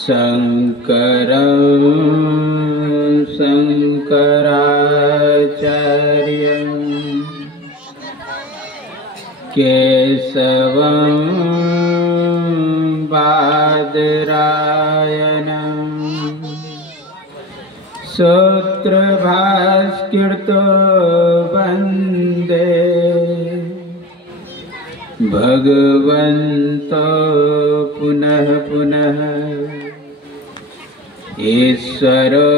शंकरं शंकराचार्यं केशवं बादरायणं सूत्रभास्कृतो वन्दे भगवन्तो पुनः पुनः ईश्वरो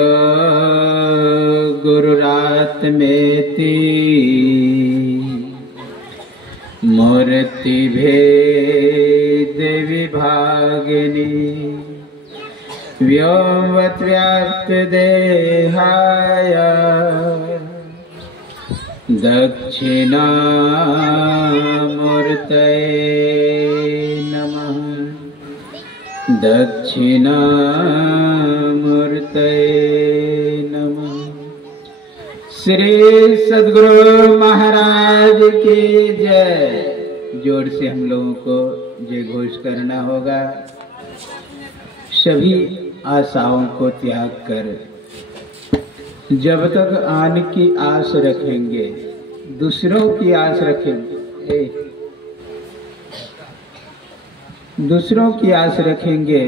गुरुरात्मेति मूर्तिभेद विभागिनी व्योमवद्व्याप्तदेहाय दक्षिणामूर्तये नमः। दक्षिणामूर्तये नमः। श्री सद्गुरु महाराज की जय। जोर से हम लोगों को जय घोष करना होगा। सभी आशाओं को त्याग कर जब तक आने की आस रखेंगे, दूसरों की आस रखेंगे, दूसरों की आस रखेंगे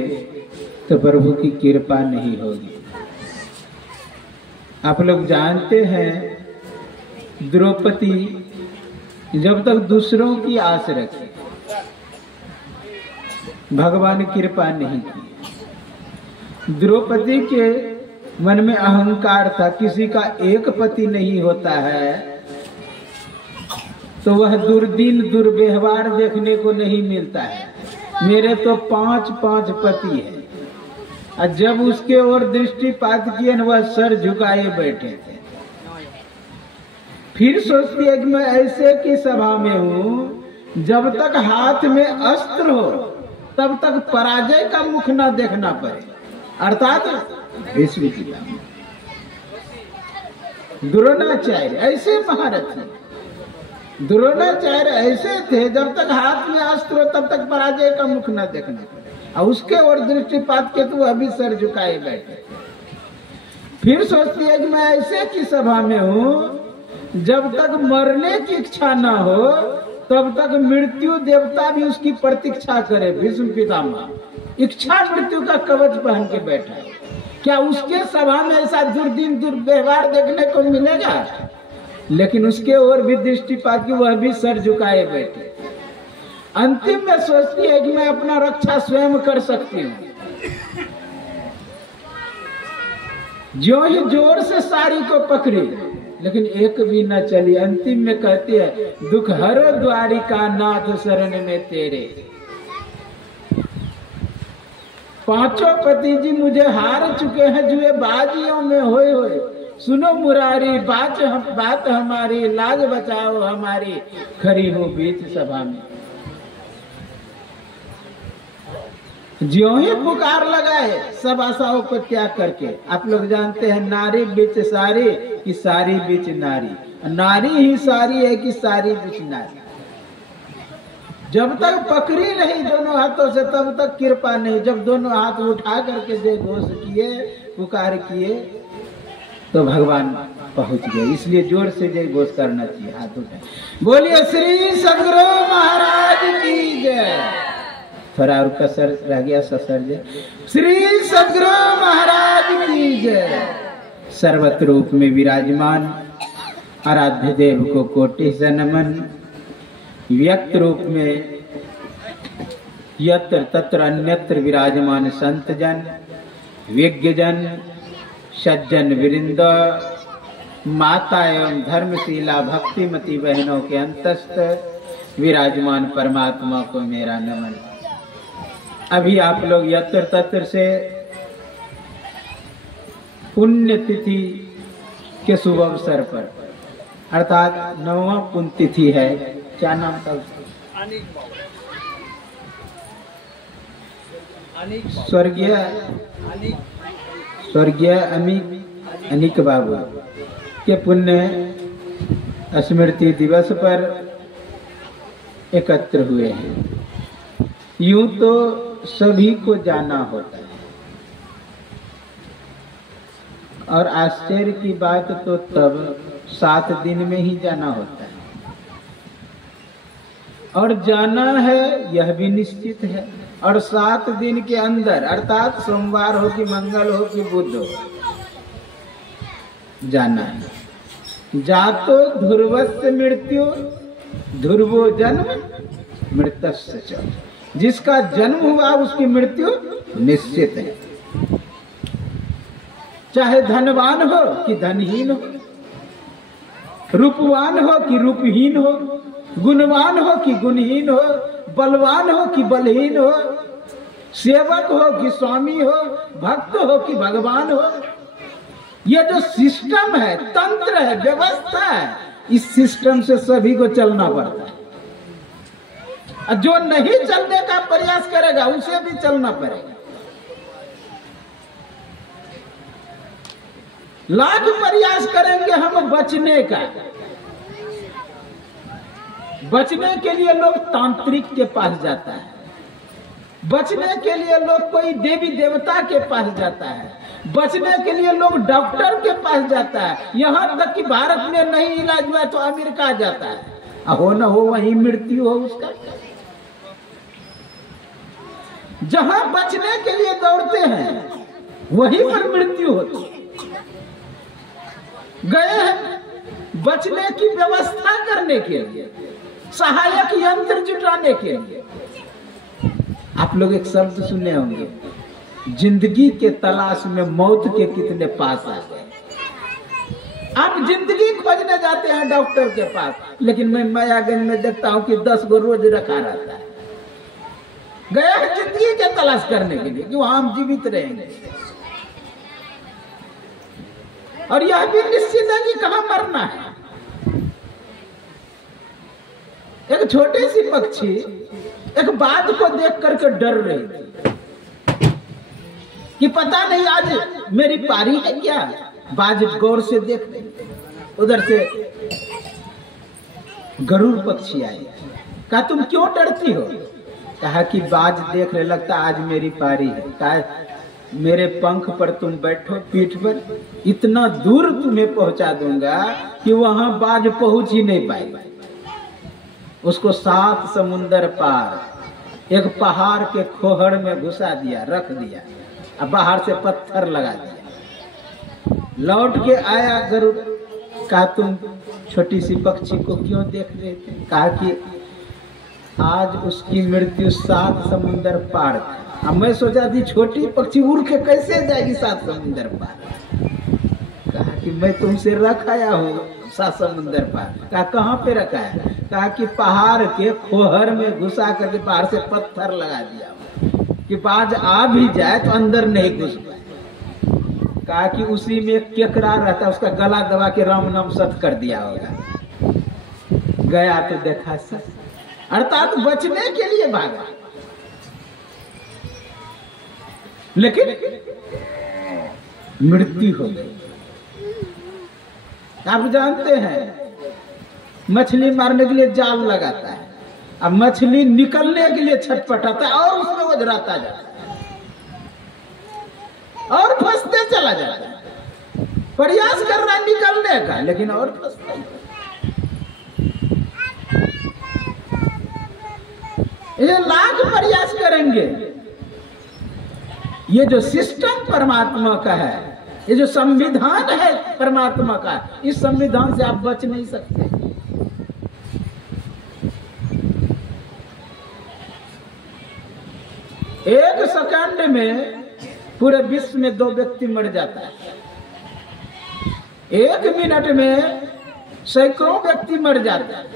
तो प्रभु की कृपा नहीं होगी। आप लोग जानते हैं द्रौपदी जब तक दूसरों की आस रखी भगवान की कृपा नहीं की। द्रौपदी के मन में अहंकार था, किसी का एक पति नहीं होता है तो वह दुर्दिन दुर्व्यवहार देखने को नहीं मिलता है। मेरे तो 5 पति है। और जब उसके ओर दृष्टिपात किए न वह सर झुकाए बैठे थे। फिर सोचती है कि मैं ऐसे की सभा में हूँ, जब तक हाथ में अस्त्र हो तब तक पराजय का मुख न देखना पड़े। अर्थात विश्व की द्रोणाचार्य ऐसे महारथी, द्रोणाचार्य ऐसे थे जब तक हाथ में अस्त्र हो तब तक पराजय का मुख न देखना पड़े। और उसके ओर दृष्टिपात के तो अभी सर झुकाए बैठे। फिर सोचती है कि मैं ऐसे की सभा में हूँ, जब तक मरने की इच्छा न हो तब तक मृत्यु देवता भी उसकी प्रतीक्षा करे। भीष्म पितामह इच्छा मृत्यु का कवच पहन के बैठा है। क्या उसके सभा में ऐसा दुर्दिन दुर्व्यवहार देखने को मिलेगा? लेकिन उसके ओर भी दृष्टिपात की वह भी सर झुकाए बैठे। अंतिम में सोचती है कि मैं अपना रक्षा स्वयं कर सकती हूँ। जो ही जोर से साड़ी को पकड़ी लेकिन एक भी न चली। अंतिम में कहती है दुख हरो द्वारिका नाथ शरण में तेरे। 5 पति जी मुझे हार चुके हैं जुए बाजियों में होए होए। सुनो मुरारी बात हमारी, लाज बचाओ हमारी, खड़ी हो बीच सभा में। ज्यों ही पुकार लगाए सब आशाओं को त्याग करके। आप लोग जानते हैं नारी बीच सारी कि सारी बीच नारी, नारी ही सारी है कि सारी बीच नारी। जब तक पकड़ी नहीं दोनों हाथों से तब तक कृपा नहीं। जब दोनों हाथ उठा करके जय घोष किए, पुकार किए तो भगवान पहुंच गए। इसलिए जोर से जय घोष करना चाहिए। हाथ उठाए बोलिए श्री सद्गुरु महाराज की जय। थोड़ा और कसर रह गया, ससर जय। श्री सद्गुरु महाराज की जय। सर्वत्र रूप में विराजमान आराध्य देव को कोटि से नमन। व्यक्त रूप में यत्र तत्र अन्यत्र विराजमान संत जन, विज्ञ जन, सज्जन वृंद, माता एवं धर्मशीला भक्तिमती बहनों के अंतस्थ विराजमान परमात्मा को मेरा नमन। अभी आप लोग यत्र तत्र से पुण्य तिथि के शुभ अवसर पर अर्थात 9वां पुण्य तिथि है। क्या नाम था उसका? स्वर्गीय अमित अनिक बाबू के पुण्य स्मृति दिवस पर एकत्र हुए हैं। यूं तो सभी को जाना होता है, और आश्चर्य की बात तो तब 7 दिन में ही जाना होता है, और जाना है यह भी निश्चित है, और 7 दिन के अंदर अर्थात सोमवार हो कि मंगल हो कि बुध हो जाना है। जातो ध्रुवस्य मृत्यु ध्रुवो जन्म मृतस्य च, जिसका जन्म हुआ उसकी मृत्यु निश्चित है, चाहे धनवान हो कि धनहीन हो, रूपवान हो कि रूपहीन हो, गुणवान हो कि गुणहीन हो, बलवान हो कि बलहीन हो, सेवक हो कि स्वामी हो, भक्त हो कि भगवान हो। यह जो सिस्टम है, तंत्र है, व्यवस्था है, इस सिस्टम से सभी को चलना पड़ता है। जो नहीं चलने का प्रयास करेगा उसे भी चलना पड़ेगा। लाख प्रयास करेंगे हम बचने का, बचने के लिए लोग तांत्रिक के पास जाता है, बचने के लिए लोग कोई देवी देवता के पास जाता है, बचने के लिए लोग डॉक्टर के पास जाता है, यहाँ तक कि भारत में नहीं इलाज हुआ तो अमेरिका जाता है। हो न हो वहीं मृत्यु हो उसका। जहां बचने के लिए दौड़ते हैं वहीं पर मृत्यु होती है। गए हैं बचने की व्यवस्था करने के लिए, सहायक यंत्र जुटाने के लिए। आप लोग एक शब्द सुने होंगे, जिंदगी के तलाश में मौत के कितने पास आ गए। आप जिंदगी खोजने जाते हैं डॉक्टर के पास, लेकिन मैं मायागंज में देखता हूं कि 10 गो रोज रखा रहता है। गया है जिंदगी के तलाश करने के लिए कि वहां हम जीवित रहेंगे, और यह भी निश्चित है कि कहां मरना है। एक छोटी सी पक्षी एक बाज को देख करके डर रही थी कि पता नहीं आज मेरी पारी है क्या। बाज गौर से देख रही, उधर से गरुड़ पक्षी आई। कहा तुम क्यों डरती हो? कहा कि बाज देख रहे, लगता आज मेरी पारी है। कहा मेरे पंख पर तुम बैठो, पीठ पर, इतना दूर तुम्हें पहुंचा दूंगा कि वहां बाज पहुंच ही नहीं पाएगा। उसको 7 समुंदर पार एक पहाड़ के खोहड़ में घुसा दिया, रख दिया, अब बाहर से पत्थर लगा दिया। लौट के आया गरुड़। कहा तुम छोटी सी पक्षी को क्यों देख रहे थे? कहा कि आज उसकी मृत्यु 7 समुंदर पार थी। अब मैं सोचा थी छोटी पक्षी उड़ के कैसे जाएगी 7 समुंदर पार। कहा कि मैं तुमसे रख आया हूँ 7 समुंदर पार। कहा कहाँ पे रखा है? कहा कि पहाड़ के खोहर में घुसा करके बाहर से पत्थर लगा दिया कि बाज आ भी जाए तो अंदर नहीं घुस पाए। कहा कि उसी में एक केकड़ा रहता, उसका गला दबा के राम नाम सत कर दिया होगा। गया तो देखा सच, अर्थात बचने के लिए भागा, लेकिन मृत्यु हो गई। आप जानते हैं मछली मारने के लिए जाल लगाता है, अब मछली निकलने के लिए छटपटाता है और उसमें उधराता जाता है और फंसते चला जाता है। प्रयास कर रहा है निकलने का, लेकिन और फंसता है। ये लाख प्रयास करेंगे, ये जो सिस्टम परमात्मा का है, ये जो संविधान है परमात्मा का, इस संविधान से आप बच नहीं सकते। एक सेकंड में पूरे विश्व में 2 व्यक्ति मर जाता है, 1 मिनट में सैकड़ों व्यक्ति मर जाते हैं,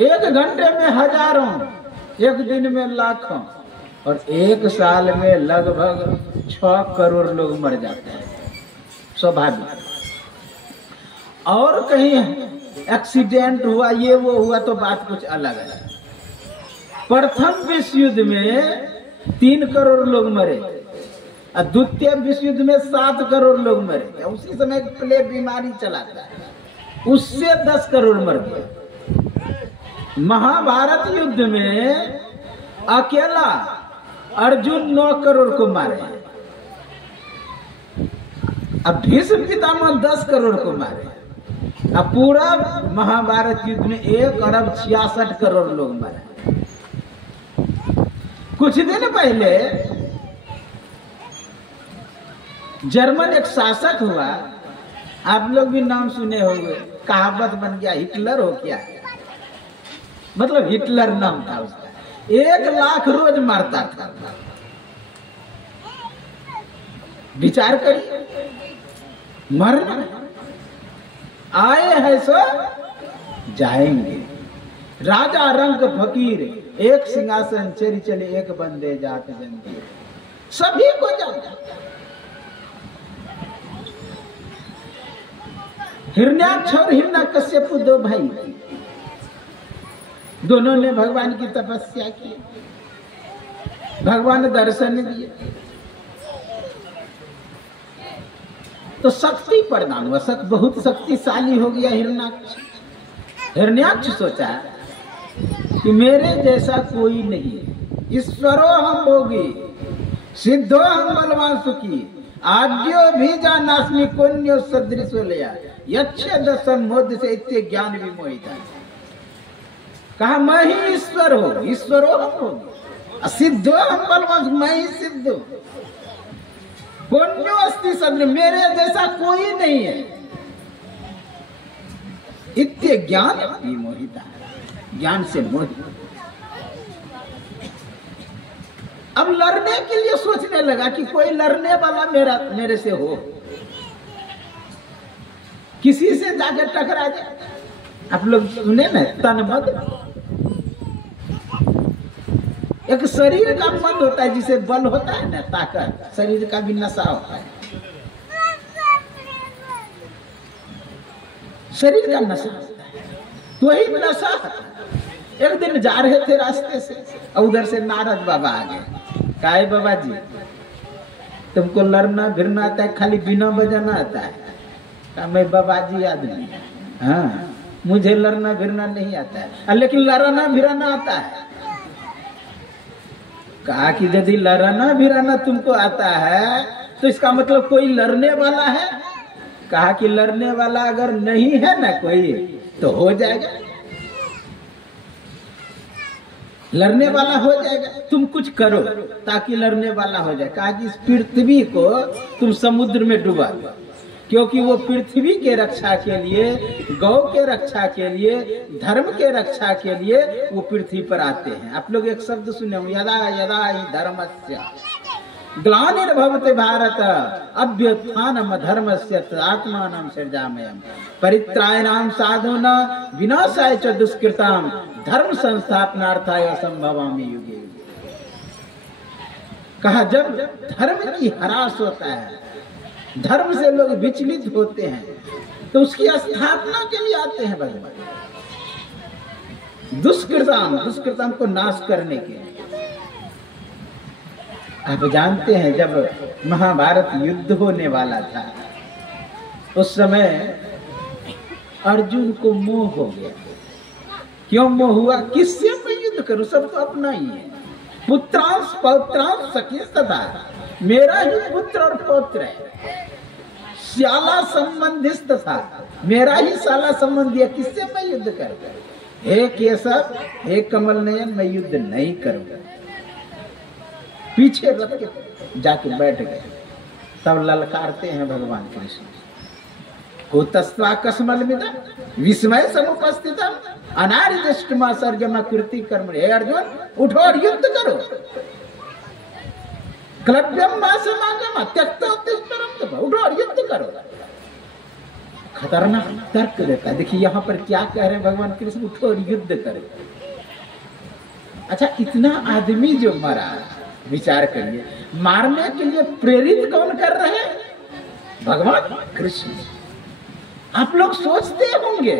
1 घंटे में हजारों, 1 दिन में लाखों, और 1 साल में लगभग 6 करोड़ लोग मर जाते हैं स्वाभाविक। और कहीं एक्सीडेंट हुआ, ये वो हुआ तो बात कुछ अलग है। प्रथम विश्व युद्ध में 3 करोड़ लोग मरे, और द्वितीय विश्व युद्ध में 7 करोड़ लोग मरे थे। उसी समय प्लेग बीमारी चला था, उससे 10 करोड़ मर गए। महाभारत युद्ध में अकेला अर्जुन 9 करोड़ को मारे, अब भीष्म पितामह 10 करोड़ को मारे। अब पूरा महाभारत युद्ध में 1 अरब 66 करोड़ लोग मरे। कुछ दिन पहले जर्मन एक शासक हुआ, आप लोग भी नाम सुने होंगे, कहावत बन गया हिटलर हो गया, मतलब हिटलर नाम था उसका। 1 लाख रोज मारता था। विचार करिए, मरना आए हैं सो जाएंगे। राजा रंग फकीर, एक सिंहासन चेरी चले, एक बंदे जात जंजीर, सभी को जाता। हिरण्याक्ष और हिरण्यकश्यप 2 भाई, दोनों ने भगवान की तपस्या की, भगवान दर्शन दिए तो शक्ति प्रदान हुआ, बहुत शक्तिशाली हो गया हिरण्याक्ष। हिरण्याक्ष सोचा कि मेरे जैसा कोई नहीं, ईश्वरो हम भोगी, सिद्धो हम बलवान सुखी, आद्यो भी जानास्मि कोन्यो सदृशो लया, यक्ष दशम मोद से इत्य ज्ञान विमोहिता। कहा मैं ही ईश्वर हो, ईश्वरो हम भोगी, सिद्धो हम बलवान, मैं ही सिद्ध हूं, कोन्यो अस्ति सदृश, मेरे जैसा कोई नहीं है। इत्य ज्ञान विमोहिता, ज्ञान से मोहित। अब लड़ने के लिए सोचने लगा कि कोई लड़ने वाला मेरे से हो, किसी से जाकर टकरा जाए। आप लोग सुने ना तन्मद, एक शरीर का मद होता है जिसे बल होता है ना, ताकत, शरीर का भी नशा होता है, शरीर का नशा होता है, तो वही नशा। एक दिन जा रहे थे रास्ते से, उधर से नारद बाबा आ गए। काहे बाबा जी, तुमको लड़ना भिड़ना आता है, खाली बिना बजाना आता है? कहा मैं बाबा जी आदमी, हाँ मुझे लड़ना भिड़ना नहीं आता है, लेकिन लड़ना भिड़ना आता है। कहा कि यदि लड़ना भिड़ना तुमको आता है तो इसका मतलब कोई लड़ने वाला है। कहा कि लड़ने वाला अगर नहीं है ना कोई तो हो जाएगा, लड़ने वाला हो जाएगा, तुम कुछ करो ताकि लड़ने वाला हो जाए। कहा कि इस पृथ्वी को तुम समुद्र में डुबा दो, क्योंकि वो पृथ्वी के रक्षा के लिए, गौ के रक्षा के लिए, धर्म के रक्षा के लिए वो पृथ्वी पर आते हैं। आप लोग एक शब्द सुने हो, यदा यदा हि धर्मस्य ग्लानिर्भवते भारत अभ्युत्थानम धर्मस्य तदात्मानं सृजाम्यहम् परित्राणाय साधूनां विनाशाय च दुष्कृतां धर्म संस्थापनार्थाय संभवामि युगे। कहा जब धर्म की ह्रास होता है, धर्म से लोग विचलित होते हैं, तो उसकी स्थापना के लिए आते हैं भगवान, दुष्कृताम को नाश करने के लिए। आप जानते हैं जब महाभारत युद्ध होने वाला था उस समय अर्जुन को मोह हो गया। क्यों मोह हुआ? किससे मैं युद्ध करूं, सब तो अपना ही है। पुत्रांश पौत्रांश सखी तथा, मेरा ही पुत्र और पौत्र है। श्याला संबंधित था, मेरा ही साला संबंधी है, किससे मैं युद्ध करूंगा? हे केशव, हे कमल नयन, मैं युद्ध नहीं करूंगा। पीछे रख के जाके बैठ गए। तब ललकारते हैं भगवान कृष्ण, कुतस्त्वा कस्मलमिदं विस्मय समुपस्थितम् अनार्यष्टमा सर्गमा कृति कर्म। हे अर्जुन, उठो और युद्ध करो। क्लव्यम मा समागम त्यक्तो उत्तिष्ठरम, उठो और युद्ध करो। खतरनाक तर्क देता है। देखिए यहाँ पर क्या कह रहे हैं भगवान कृष्ण, उठो और युद्ध करो। अच्छा, इतना आदमी जो मरा, विचार करिए, मारने के लिए प्रेरित कौन कर रहे हैं? भगवान कृष्ण। आप लोग सोचते होंगे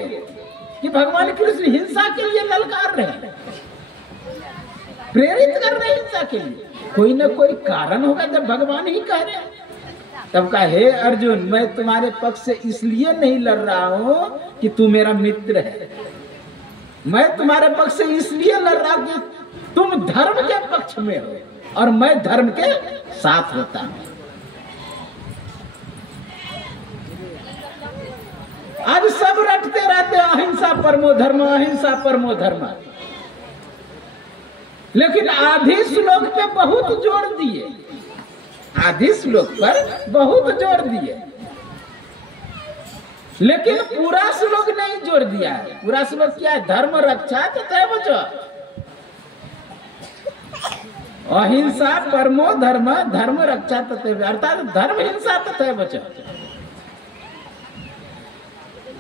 कि भगवान कृष्ण हिंसा के लिए ललकार रहे हैं, प्रेरित कर रहे हैं हिंसा के लिए। कोई ना कोई कारण होगा जब भगवान ही कह रहे हैं। तब कहा, हे अर्जुन, मैं तुम्हारे पक्ष से इसलिए नहीं लड़ रहा हूं कि तू मेरा मित्र है, मैं तुम्हारे पक्ष से इसलिए लड़ रहा हूं कि तुम धर्म के पक्ष में हो और मैं धर्म के साथ होता हूं। आज सब रटते रहते हैं अहिंसा परमो धर्म, अहिंसा परमो धर्म, लेकिन आधे श्लोक पे बहुत जोर दिए, आधे श्लोक पर बहुत जोर दिए, लेकिन पूरा श्लोक नहीं जोर दिया है। पूरा श्लोक क्या है? धर्म रक्षा तथा बचो, अहिंसा परमो धर्म, धर्म रक्षा तथा, अर्थात धर्म हिंसा तथा बचो।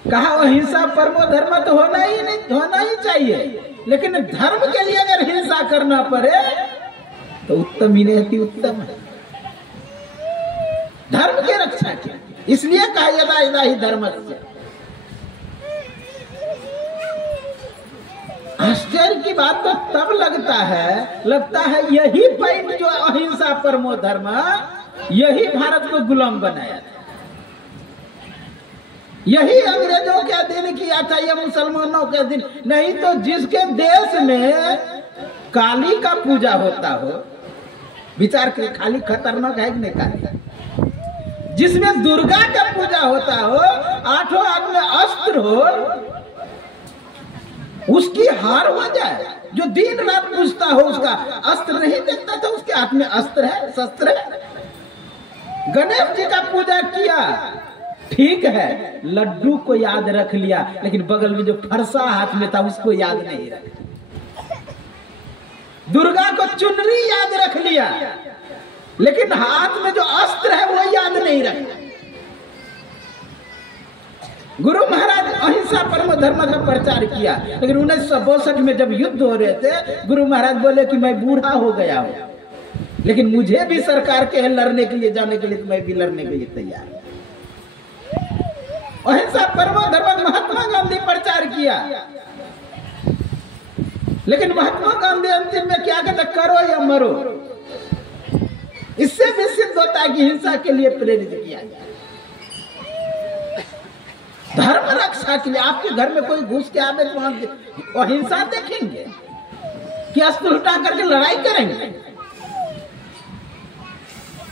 कहा अहिंसा परमो धर्म तो होना ही चाहिए, लेकिन धर्म के लिए अगर हिंसा करना पड़े तो उत्तम ही नहीं, उत्तम है धर्म की रक्षा की। इसलिए कहा यदा यदा ही धर्मस्य। आश्चर्य की बात तो तब लगता है यही पॉइंट जो अहिंसा परमो धर्म, यही भारत को गुलाम बनाया था, यही अंग्रेजों के दिन किया था, ये मुसलमानों के दिन नहीं। तो जिसके देश में काली का पूजा होता हो, विचार के खाली खतरनाक है कि नहीं काली, जिसमें दुर्गा का पूजा होता हो, आठों हाथ में अस्त्र हो, उसकी हार हो जाए, जो दिन रात पूजता हो उसका अस्त्र नहीं देखता था, उसके हाथ में अस्त्र है, शस्त्र है। गणेश जी का पूजा किया, ठीक है, लड्डू को याद रख लिया, लेकिन बगल में जो फरसा हाथ में था उसको याद नहीं रखा। दुर्गा को चुनरी याद रख लिया, लेकिन हाथ में जो अस्त्र है वो याद नहीं रखा। गुरु महाराज अहिंसा परम धर्म का प्रचार किया, लेकिन 1962 में जब युद्ध हो रहे थे, गुरु महाराज बोले कि मैं बूढ़ा हो गया हूं, लेकिन मुझे भी सरकार के लड़ने के लिए जाने के लिए, तो मैं भी लड़ने के लिए तैयार हूं। अहिंसा परमो धर्म महात्मा गांधी प्रचार किया, लेकिन महात्मा गांधी अंतिम में क्या कहता, करो या मरो। इससे भी सिद्ध होता है कि हिंसा के लिए प्रेरित किया गया। धर्म रक्षा के लिए आपके घर में कोई घुस के आवे तो अहिंसा देखेंगे कि अस्त्र उठा करके लड़ाई करेंगे?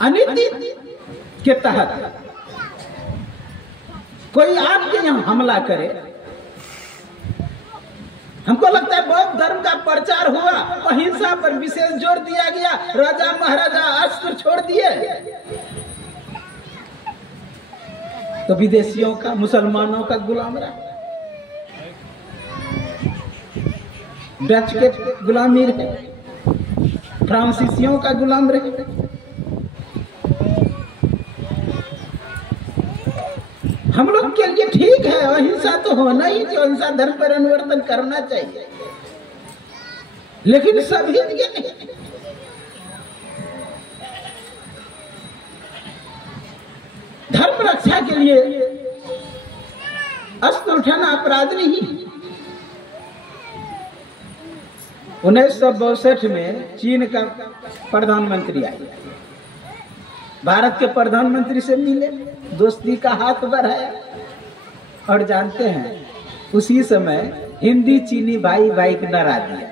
अनीति के तहत कोई आपके यहाँ हमला करे, हमको लगता है बौद्ध धर्म का प्रचार हुआ, अहिंसा पर विशेष जोर दिया गया, राजा महाराजा अस्त्र छोड़ दिए, तो विदेशियों का, मुसलमानों का गुलाम रहा, डच के गुलामी रहे, फ्रांसीसियों का गुलाम रहे। हम लोग के लिए ठीक है, अहिंसा तो होना ही चाहिए, अहिंसा धर्म पर अनुवर्तन करना चाहिए, लेकिन सभी के नहीं। धर्म रक्षा के लिए अस्त्र उठाना अपराध नहीं। 1962 में चीन का प्रधानमंत्री आया, भारत के प्रधानमंत्री से मिले, दोस्ती का हाथ बढ़ाया, और जानते हैं उसी समय हिंदी चीनी भाई भाई को डरा दिया,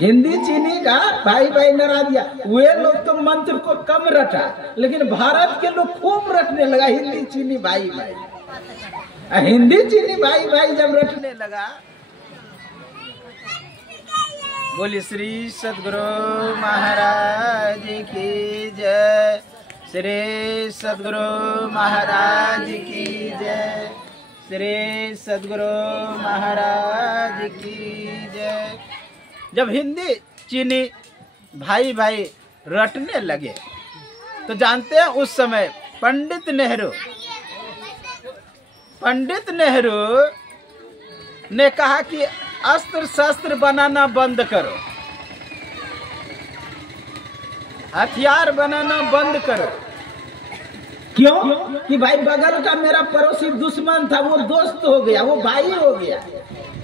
हिंदी चीनी का भाई भाई डरा दिया। वे लोग तो मंत्र को कम रटा, लेकिन भारत के लोग खूब रटने लगा हिंदी चीनी भाई भाई। हिंदी चीनी भाई भाई जब रटने लगा, बोली श्री सद्गुरु महाराज की जय, श्री सद्गुरु महाराज की जय, श्री सद्गुरु महाराज की जय। जब हिंदी चीनी भाई भाई रटने लगे, तो जानते हैं उस समय पंडित नेहरू ने कहा कि अस्त्र शस्त्र बनाना बंद करो, हथियार बनाना बंद करो। क्यों? कि भाई बगल का मेरा पड़ोसी दुश्मन था, वो दोस्त हो गया, वो भाई हो गया,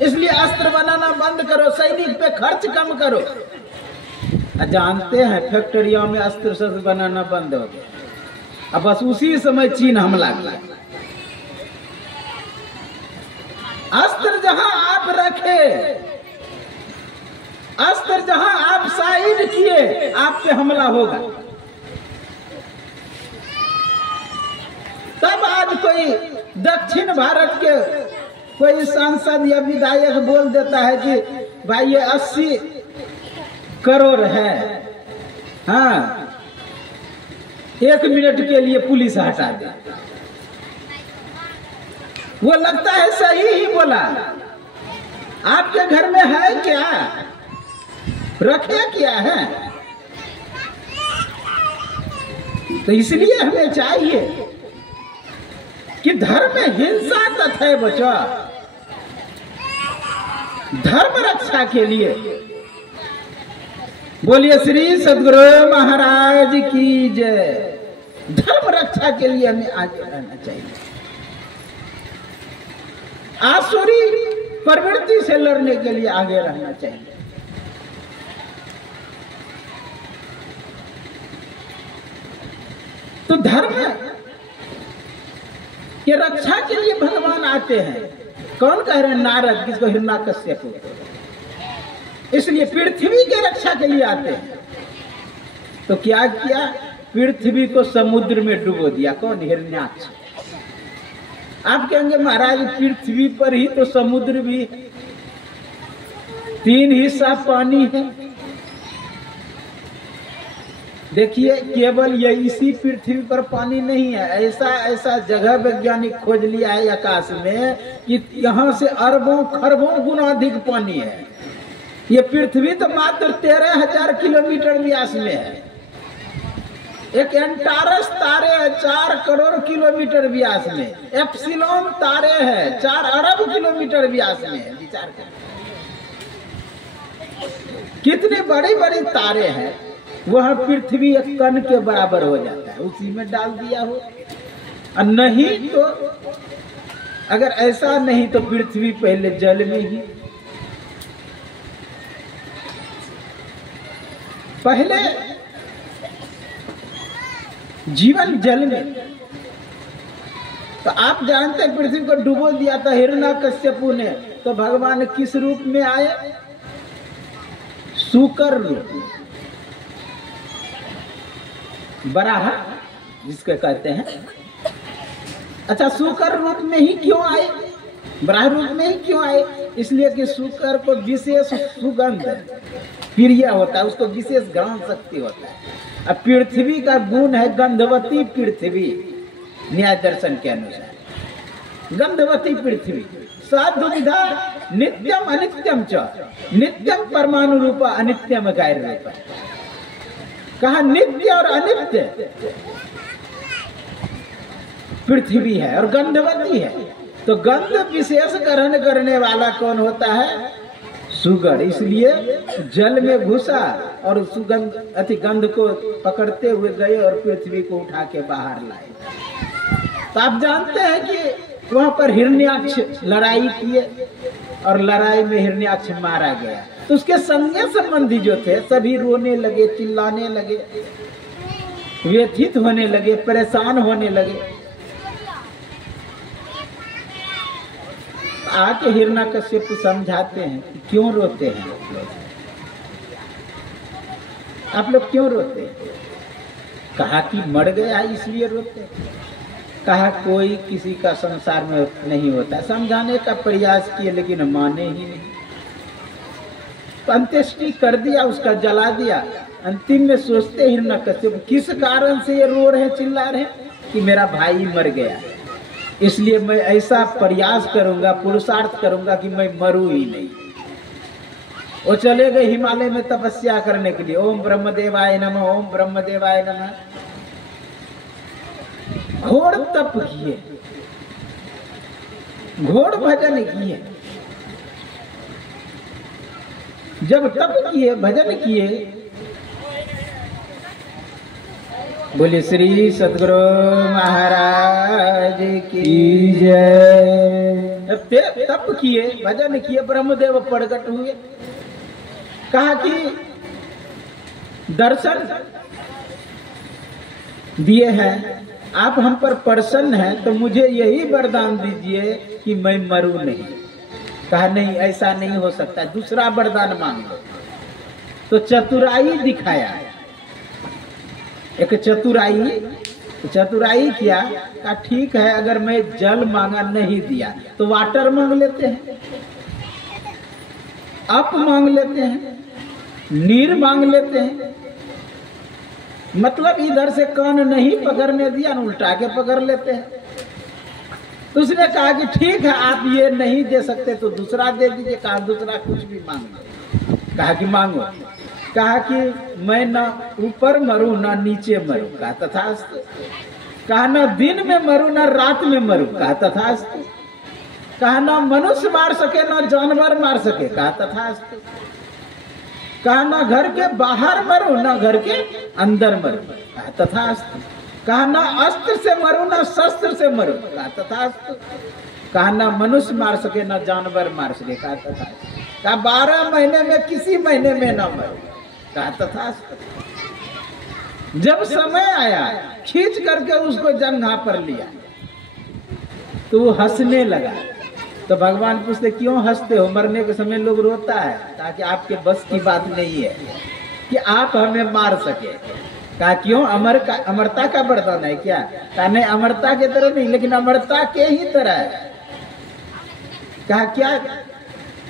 इसलिए अस्त्र बनाना बंद करो, सैनिक पे खर्च कम करो। जानते हैं फैक्ट्रियों में अस्त्र शस्त्र बनाना बंद हो गया। अब बस उसी समय चीन हमला किया। अस्त्र जहां आप रखे, अस्त्र जहां आप साइड किए, आप पे हमला होगा। तब आज कोई दक्षिण भारत के कोई सांसद या विधायक बोल देता है कि भाई ये 80 करोड़ है, हाँ 1 मिनट के लिए पुलिस हटा दे। वो लगता है सही ही बोला। आपके घर में है क्या, रखे क्या है? तो इसलिए हमें चाहिए कि धर्म हिंसा तथा बचा, धर्म रक्षा के लिए। बोलिए श्री सद्गुरु महाराज की जय। धर्म रक्षा के लिए हमें आगे रहना चाहिए। आसुरी प्रवृत्ति से लड़ने के लिए आगे रहना चाहिए। तो धर्म के रक्षा के लिए भगवान आते हैं। कौन कह रहे हैं? नारद, किसको? हिरण्यकश्यप को। इसलिए पृथ्वी के रक्षा के लिए आते हैं। तो क्या किया? पृथ्वी को समुद्र में डुबो दिया। कौन? हिरण्याक्ष। आप कहेंगे महाराज पृथ्वी पर ही तो समुद्र भी 3 हिस्सा पानी है। देखिए केवल ये इसी पृथ्वी पर पानी नहीं है, ऐसा ऐसा जगह वैज्ञानिक खोज लिया है आकाश में कि यहाँ से अरबों खरबों गुना अधिक पानी है। ये पृथ्वी तो मात्र 13,000 किलोमीटर व्यास में है। एक एंटारस तारे है 4 करोड़ किलोमीटर व्यास में। एप्सिलॉन तारे है 4 अरब किलोमीटर व्यास में है। विचार करें कितने बड़े बड़े तारे हैं। वह पृथ्वी एक कण के बराबर हो जाता है, उसी में डाल दिया हो। और नहीं तो अगर ऐसा नहीं तो पृथ्वी पहले जल में ही, पहले जीवन जल में। तो आप जानते हैं पृथ्वी को डुबो दिया था हिरण्यकश्यपु ने। तो भगवान किस रूप में आए? सूकर रूप में, बराह जिसके कहते हैं। अच्छा सूकर रूप में ही क्यों आए? बराह रूप में ही क्यों आए? इसलिए कि सूकर को विशेष सुगंध प्रिय होता है, उसको विशेष घ्राण शक्ति होता है। अब पृथ्वी का गुण है गंधवती पृथ्वी। न्याय दर्शन के अनुसार गंधवती पृथ्वी साधुविधा नित्यम अनित्यम च, नित्यम परमाणु रूपा अनित्यम कार्य रूपा। कहा नित्य और अनित्य पृथ्वी है और गंधवती है। तो गंध विशेष ग्रहण करने वाला कौन होता है? सुगंध। इसलिए जल में घुसा और सुगंध अति गंध को पकड़ते हुए गए और पृथ्वी को उठा के बाहर लाए। तो आप जानते हैं कि वहां पर हिरण्याक्ष लड़ाई किए और लड़ाई में हिरण्याक्ष मारा गया। तो उसके संगे संबंधी जो थे सभी रोने लगे, चिल्लाने लगे, व्यथित होने लगे, परेशान होने लगे। आके हिरण्यकश्यप समझाते हैं कि क्यों रोते हैं आप लोग क्यों रोते हैं? कहा कि मर गया इसलिए रोते हैं। कहा कोई किसी का संसार में नहीं होता। समझाने का प्रयास किए लेकिन माने ही नहीं। अंत्येष्टि कर दिया, उसका जला दिया। अंतिम में सोचते हिरण्यकश्यप किस कारण से ये रो रहे चिल्ला रहे कि मेरा भाई मर गया, इसलिए मैं ऐसा प्रयास करूंगा, पुरुषार्थ करूंगा कि मैं मरूं ही नहीं। वो चले गए हिमालय में तपस्या करने के लिए। ओम ब्रह्मदेवाय नमः, ओम ब्रह्मदेवाय नमः। घोर तप किए, घोर भजन किए। जब तप किए, भजन किए, बोले श्री सद्गुरु महाराज की जय। जब तप किए, भजन किए, ब्रह्मदेव प्रकट हुए। कहा कि दर्शन दिए हैं, आप हम पर प्रसन्न हैं, तो मुझे यही वरदान दीजिए कि मैं मरूं नहीं। कहा नहीं, ऐसा नहीं हो सकता, दूसरा वरदान मांग लो। तो चतुराई दिखाया, एक चतुराई किया। कहा ठीक है, अगर मैं जल मांगा नहीं दिया तो वाटर मांग लेते हैं, अप मांग लेते हैं, नीर मांग लेते हैं। मतलब इधर से कान नहीं पकड़ने दिया, उल्टा के पकड़ लेते हैं। तो उसने कहा कि ठीक है, आप ये नहीं दे सकते तो दूसरा दे दीजिए। कहा दूसरा कुछ भी मांग लो। कहा कि मांगो। कहा कि मैं ना ऊपर मरूं ना नीचे मरूं। कहा तथास्तु। कहा ना दिन में मरूं ना रात में मरूं। कहा तथास्तु। कहा ना मनुष्य मार सके ना जानवर मार सके। कहा तथास्तु। कहा ना घर के बाहर मरूं ना घर के अंदर मरूं। कहा तथास्तु। कहा ना अस्त्र से मरूं ना शस्त्र से मरूं। कहा तथास्तु। कहा ना मनुष्य मार सके ना जानवर मार सके। कहा तथास्तु। कहा 12 महीने में किसी महीने में ना मरूं। कहा तथास्तु। जब समय आया खींच करके उसको जंघा पर लिया तो वो हंसने लगा। तो भगवान पूछते क्यों हंसते हो? मरने के समय लोग रोता है, ताकि आपके बस की बात नहीं है कि आप हमें मार सके। कहा क्यों? अमरता का वरदान है क्या? कहा नहीं, अमरता के तरह नहीं, लेकिन अमरता के ही तरह है। कहा क्या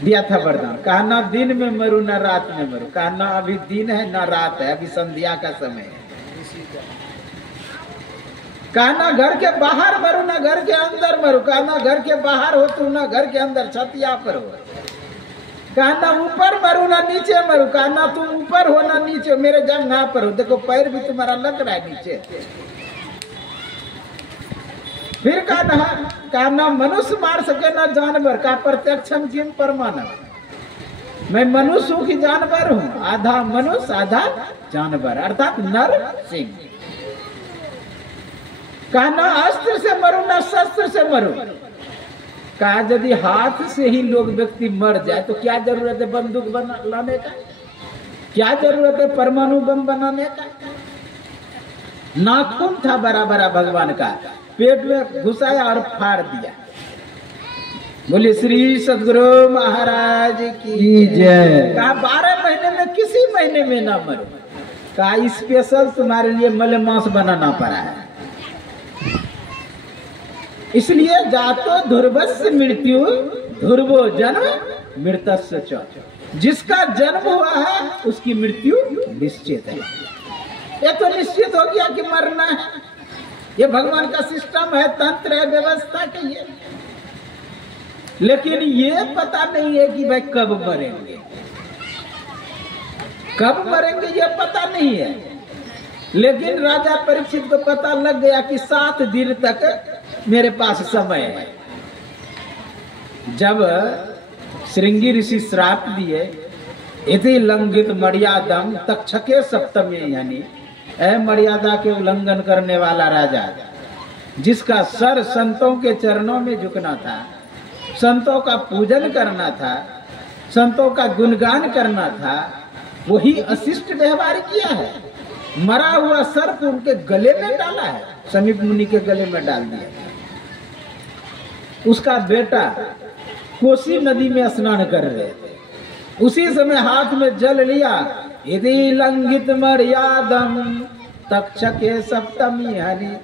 दिया था वरदान? कहा ना दिन में मरूं ना रात में मरूं। कहा ना अभी दिन है ना रात है, अभी संध्या का समय है। कहा ना घर के बाहर मरूं ना घर के अंदर मरूं। कहा ना घर के बाहर हो तू ना घर के अंदर छतिया पर हो। कहा ना ऊपर मरूं ना नीचे मरूं। कहा ना तुम ऊपर हो ना नीचे, मेरे जंघा पर हो। देखो पैर भी तुम्हारा लग रहा है नीचे। फिर कहा ना मनुष्य मार सके ना जानवर। कहा प्रत्यक्षम जिम परमानव। मैं मनुष्य हूं कि जानवर हूं? आधा मनुष्य आधा जानवर, अर्थात नर सिंह। कहा ना अस्त्र से मरूं ना शस्त्र से मरूं। कहा यदि हाथ से ही लोग व्यक्ति मर जाए तो क्या जरूरत है बंदूक लाने का? क्या जरूरत है परमाणु बम बनाने का? नाखून था बड़ा बड़ा भगवान का, पेट में घुसाया और फाड़ दिया। बोले श्री सदगुरु महाराज की जय। कहा 12 महीने में किसी महीने में ना मरो। कहा स्पेशल तुम्हारे लिए मलेमांस बनाना पड़ा है, इसलिए जातो ध्रुवस्य मृत्यु ध्रुवो जन्म मृतस्य च। जिसका जन्म हुआ है उसकी मृत्यु निश्चित है। ये तो निश्चित हो गया कि मरना है। ये भगवान का सिस्टम है, तंत्र है, व्यवस्था के ये। लेकिन ये पता नहीं है कि भाई कब मरेंगे, कब मरेंगे ये पता नहीं है। लेकिन राजा परीक्षित को पता लग गया कि 7 दिन तक मेरे पास समय है। जब श्रृंगी ऋषि श्राप दिए, यदि लंघित मर्यादम तक्षके सप्तमी, यानी मर्यादा के उल्लंघन करने वाला राजा, जिसका सर संतों के चरणों में झुकना था, संतों का पूजन करना था, संतों का गुणगान करना था, वही अशिष्ट व्यवहार किया है। मरा हुआ सर्प उनके गले में डाला है, समीप मुनि के गले में डाल दिया। उसका बेटा कोसी नदी में स्नान कर रहे थे, उसी समय हाथ में जल लिया। यदि लंघित मर्यादम तक्षके सप्तमी, हरि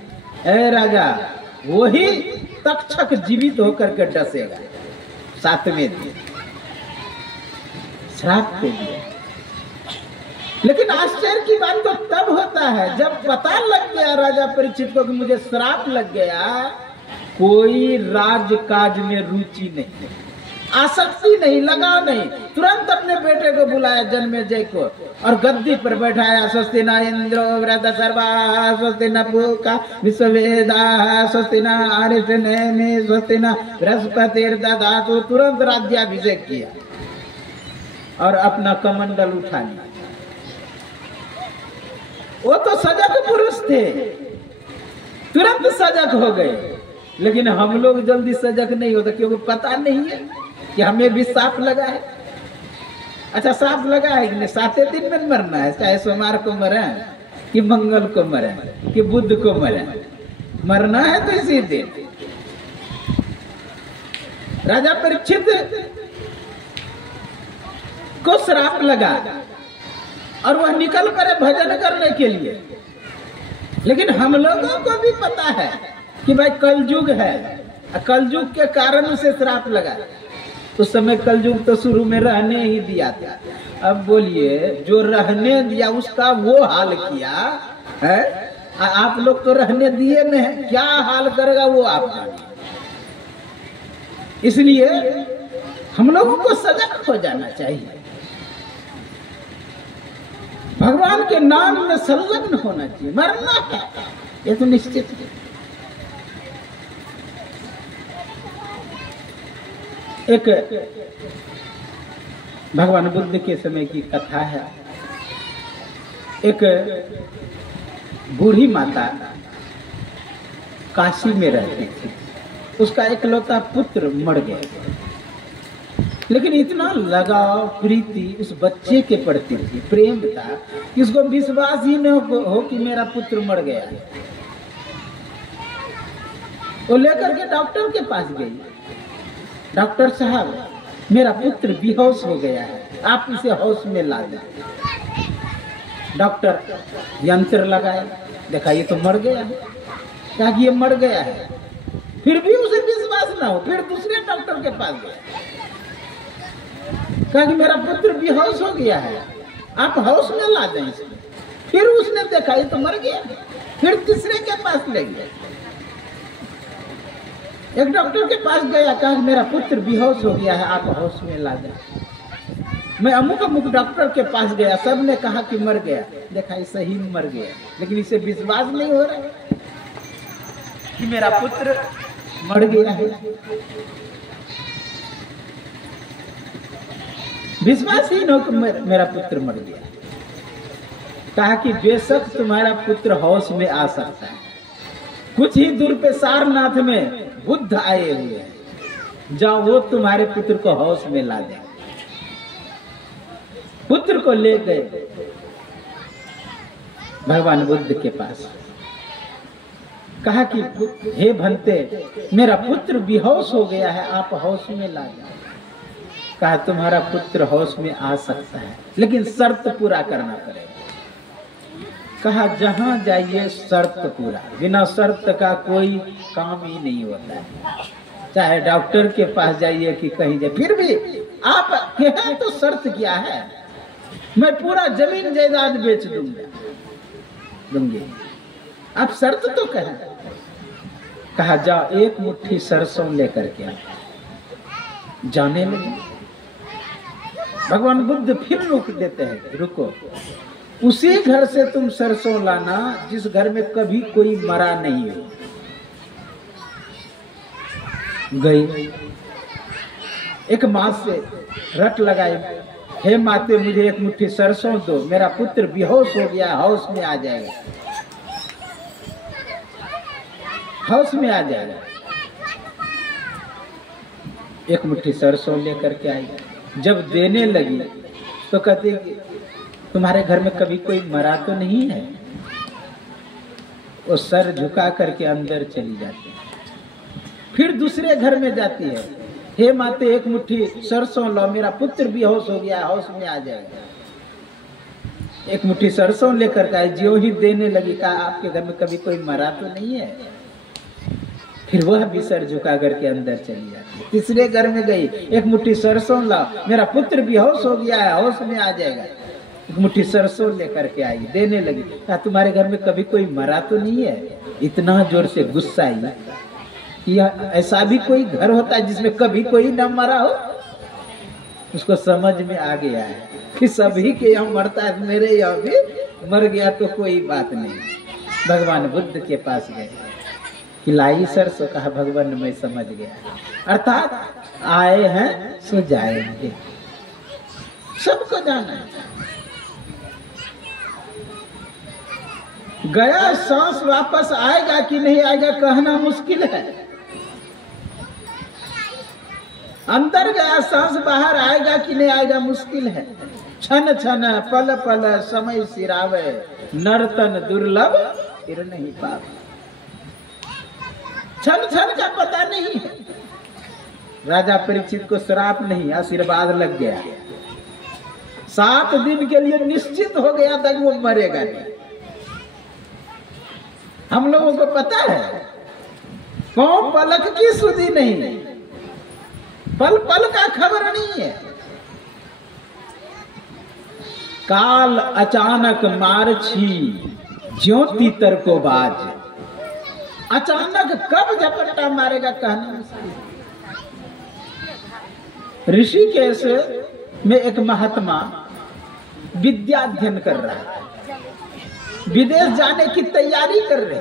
हे राजा, वही तक्षक जीवित होकर के डसेगा 7वें दिन, श्राप के लिए। लेकिन आश्चर्य की बात तो तब होता है जब पता लग गया राजा परीक्षित को कि मुझे श्राप लग गया। कोई राजकाज में रुचि नहीं, आसक्ति नहीं, लगा नहीं। तुरंत अपने बेटे को बुलाया जन्मेजय को और गद्दी पर बैठाया। स्वस्ति न इंद्रो व्रत सर्वा, स्वस्ति न पूका विश्ववेदा, स्वस्ति न आरिष्टनेमि, स्वस्ति न बृहस्पतिर्दधातु। तुरंत राज्याभिषेक किया और अपना कमंडल उठा लिया। वो तो सजग पुरुष थे, तुरंत सजग हो गए। लेकिन हम लोग जल्दी सजग नहीं होते, क्योंकि पता नहीं है कि हमें भी सांप लगा है। अच्छा श्राप लगा है कि नहीं? 7 दिन में मरना है, चाहे सोमवार को मरे कि मंगल को मरे कि बुध को मरे, मरना है तो इसी दिन। राजा परीक्षित को श्राप लगा और वह निकल पड़े भजन करने के लिए। लेकिन हम लोगों को भी पता है कि भाई कलयुग है, कलयुग के कारण उसे श्राप लगा। उस समय कलयुग तो शुरू में रहने ही दिया था। अब बोलिए जो रहने दिया उसका वो हाल किया है, आप लोग तो रहने दिए नहीं, क्या हाल करेगा वो आप जानिए। इसलिए हम लोगों को सजग हो जाना चाहिए, भगवान के नाम में संलग्न होना चाहिए। मरना है ये तो निश्चित है। एक भगवान बुद्ध के समय की कथा है। एक बूढ़ी माता काशी में रहती थी, उसका इकलौता पुत्र मर गया, लेकिन इतना लगाव प्रीति उस बच्चे के प्रति थी, प्रेम था कि उसको विश्वास ही न हो कि मेरा पुत्र मर गया। वो लेकर के डॉक्टर के पास गई, डॉक्टर साहब मेरा पुत्र बेहोश हो गया है, आप इसे होश में ला दें। डॉक्टर यंत्र लगाया, देखा ये तो मर गया है, कहा कि ये मर गया है। फिर भी उसे विश्वास ना हो, फिर दूसरे डॉक्टर के पास गया, कहा कि मेरा पुत्र बेहोश हो गया है, आप होश में ला दें इसको। फिर उसने देखा ये तो मर गया, फिर तीसरे के पास ले गया। एक डॉक्टर के पास गया, कहा मेरा पुत्र बेहोश हो गया है, आप होश में ला दें। मैं अमुक अमुक डॉक्टर के पास गया, सब ने कहा कि मर गया, देखा ये सही मर गया, लेकिन इसे विश्वास नहीं हो रहा कि मेरा पुत्र मर गया है। विश्वास ही न हो कि मेरा पुत्र मर गया। कहा कि बेशक तुम्हारा पुत्र होश में आ सकता है, कुछ ही दूर पे सारनाथ में बुद्ध आए हुए हैं, जाओ वो तुम्हारे पुत्र को होश में ला दे। पुत्र को ले गए भगवान बुद्ध के पास, कहा कि हे भंते मेरा पुत्र बेहोश हो गया है, आप होश में ला दे। कहा तुम्हारा पुत्र होश में आ सकता है, लेकिन शर्त पूरा करना पड़ेगा। कहा जहां जाइए शर्त पूरा, बिना शर्त का कोई काम ही नहीं होता है। चाहे डॉक्टर के पास जाइए कि कहीं जाइए, फिर भी आप कहें तो शर्त क्या है, मैं पूरा जमीन जायदाद बेच दूंगी, आप शर्त तो कहें। कहा जाओ एक मुट्ठी सरसों लेकर के जाने लगे। भगवान बुद्ध फिर रोक देते हैं, रुको, उसी घर से तुम सरसों लाना जिस घर में कभी कोई मरा नहीं हो। गई, एक माँ से रट लगाई, हे माते मुझे एक मुट्ठी सरसों दो, मेरा पुत्र बेहोश हो गया, होश में आ जाएगा, होश में आ जाएगा। एक मुट्ठी सरसों लेकर के आई, जब देने लगी तो कहती तुम्हारे घर में कभी कोई मरा तो नहीं है। वो सर झुका करके अंदर चली जाती है। फिर दूसरे घर में जाती है, हे माते एक मुट्ठी सरसों लो, मेरा पुत्र बेहोश हो गया, होश में आ जाएगा। एक मुट्ठी सरसों लेकर के ज्यों ही देने लगी, कहा आपके घर में कभी कोई मरा तो नहीं है। फिर वह भी सर झुका करके अंदर चली जाती है। तीसरे घर में गई, एक मुट्ठी सरसों लाओ, मेरा पुत्र बेहोश हो गया है, होश में आ जाएगा। एक मुट्ठी सरसों लेकर के आई, देने लगी, कहा तुम्हारे घर में कभी कोई मरा तो नहीं है। इतना जोर से गुस्सा आई कि ऐसा भी कोई घर होता है जिसमें कभी कोई न मरा हो। उसको समझ में आ गया है कि सभी के यहाँ मरता है, मेरे यहाँ भी मर गया तो कोई बात नहीं। भगवान बुद्ध के पास गए कि लाई सरसों, कहा भगवान मैं समझ गया, अर्थात आए हैं सो जाएंगे, सबको जाना है। गया सांस वापस आएगा कि नहीं आएगा कहना मुश्किल है। अंदर गया सांस बाहर आएगा कि नहीं आएगा मुश्किल है। क्षण क्षण पल पल समय सिरावे, नर्तन दुर्लभ फिर नहीं पावे। क्षण क्षण का पता नहीं है। राजा परीक्षित को श्राप नहीं, आशीर्वाद लग गया। 7 दिन के लिए निश्चित हो गया था कि वो मरेगा नहीं। हम लोगों को पता है कौन पलक की सुधी नहीं, पल पल का खबर नहीं है। काल अचानक मार छी ज्योति तर को बाज। अचानक कब झपट्टा मारेगा कहना मुश्किल। ऋषिकेश में एक महात्मा विद्या अध्ययन कर रहा है, विदेश जाने की तैयारी कर रहे।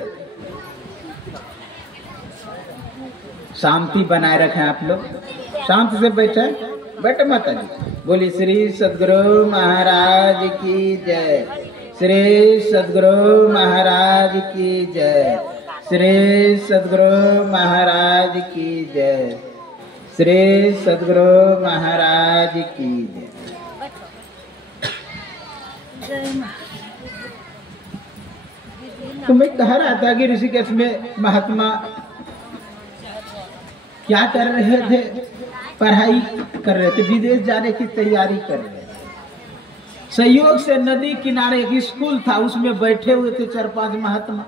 शांति बनाए रखें आप लोग, शांत से बैठे, बैठे माता जी। बोली श्री सद्गुरु महाराज की जय, श्री सद्गुरु महाराज की जय, श्री सद्गुरु महाराज की जय, श्री सद्गुरु महाराज की जय। तो मैं कह रहा था कि ऋषिकेश में महात्मा क्या कर रहे थे, पढ़ाई कर रहे थे, विदेश जाने की तैयारी कर रहे थे। संयोग से नदी किनारे एक स्कूल था, उसमें बैठे हुए थे 4-5 महात्मा।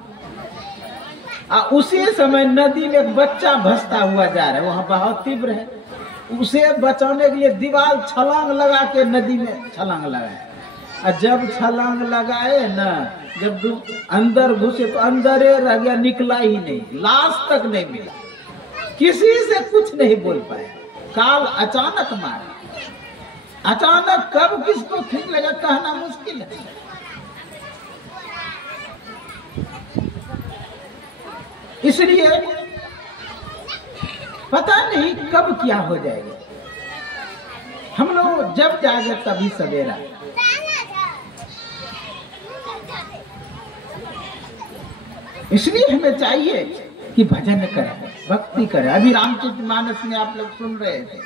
उसी समय नदी में एक बच्चा भसता हुआ जा रहा है, वहां बहुत तीव्र है। उसे बचाने के लिए दीवार छलांग लगा के नदी में छलांग लगाए। और जब छलांग लगाए ना, जब अंदर घुसे तो अंदर रह गया, निकला ही नहीं, लाश तक नहीं मिला, किसी से कुछ नहीं बोल पाया। काल अचानक मारा। अचानक कब किसको ठीक लगा कहना मुश्किल है। इसलिए पता नहीं कब क्या हो जाएगा। हम लोग जब जागे तभी सवेरा। इसलिए हमें चाहिए कि भजन करें, भक्ति करें। अभी रामचरितमानस में आप लोग सुन रहे थे,